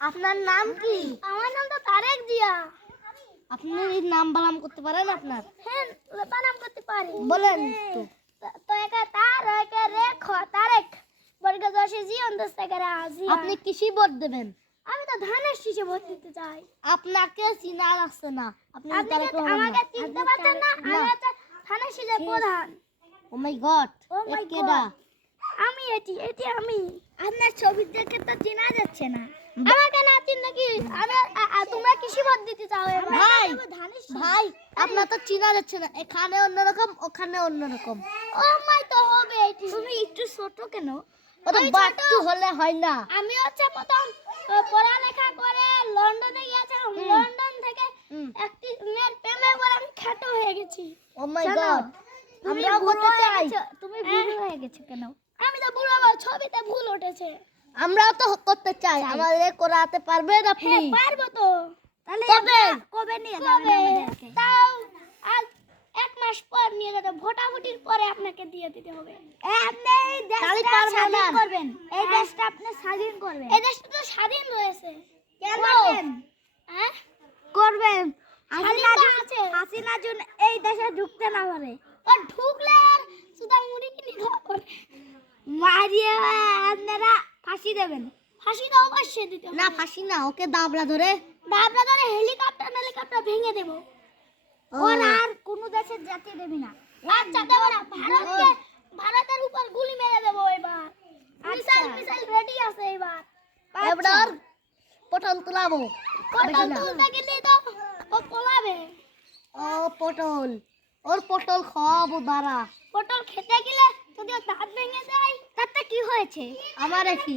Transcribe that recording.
আপনার নাম কি? আমার নাম তো তারেক জিয়া। আপনি এই নাম বানাম করতে পারেন আপনার? হ্যাঁ, বানাম করতে পারি। বলেন তো। তো একা তার একা রেখ তারেক বর্গ দশে জি অন্তস্থ করে আজি। আপনি কিসি ভোট দেবেন? আমি তো ধানের শীষে ভোট দিতে চাই। আপনাকে চিনা যাচ্ছে না। আপনি তারেক রহমান না। আমাকে চিনতে পারছেন না? আমি হচ্ছে ধানের শীষের প্রধান। ও মাই গড, ও মাই কেডা? গড, আমি এটি আমি। আপনার ছবি দেখে তো চেনা যাচ্ছে না। আমাকে না চিনলে কি আমি তোমরা কৃষি ভোট দিতে চাও? ভাই ভাই আপনার তো চিনা যাচ্ছে না। এখানে অন্যরকম, ওখানে অন্যরকম। ও মাই তো হবে এটি। তুমি একটু ছোট কেন? ওটা বাট্টু হলে হয় না। আমি হচ্ছে প্রথম পড়ালেখা করে লন্ডনে গিয়েছিলাম। লন্ডন থেকে একটি মেয়ের প্রেমে পড়ে আমি খ্যাত হয়ে গেছি। ও মাই গড, আমরাও করতে চাই। তুমি বুড়ো হয়ে গেছো কেন? আমি তো বুড়ো, আমার ছবিতে ভুল উঠেছে। আমরাও তো করতে চাই। আমাদের করাতে পারবেন আপনি? হ্যাঁ পারবো তো। তাহলে কবে? কবে নিয়ে যাবেন আমাদেরকে? তাও আজ 1 মাস পর নিয়ে যেতে, ভোটাভুটির পরে আপনাকে দিয়ে দিতে হবে। আপনি এই দেশটা স্বাধীন করবেন। এই দেশটা আপনি স্বাধীন করবেন। এই দেশটা তো স্বাধীন রয়েছে। কেন করবেন? হ্যাঁ করবেন। হাসিনা জুন এই দেশে ঢুকতে না পারে। ও ঢুকলে আর সুদা মুড়ি কিনে খাওয়া মারিয়ে আপনারা ফাঁসি দেবেন। ফাঁসি তো অবশ্যই দিতে হবে। না ফাঁসি না, ওকে দাবড়া ধরে হেলিকপ্টার ভেঙে দেব। ওর আর কোনো দেশের জাতি দেবি না। আচ্ছা দেব না। ভারতের উপর গুলি মেরে দেব এবার। মিসাইল রেডি আছে এবার। এবার পটল তুলাবো। পটল তুলতে গেলে তো ও পলাবে। ও পটল, ওর পটল খাওয়াবো দাঁড়া। পটল খেতে গেলে যদি ওর দাঁত ভেঙে যায় তাতে কি হয়েছে? আমারে কি?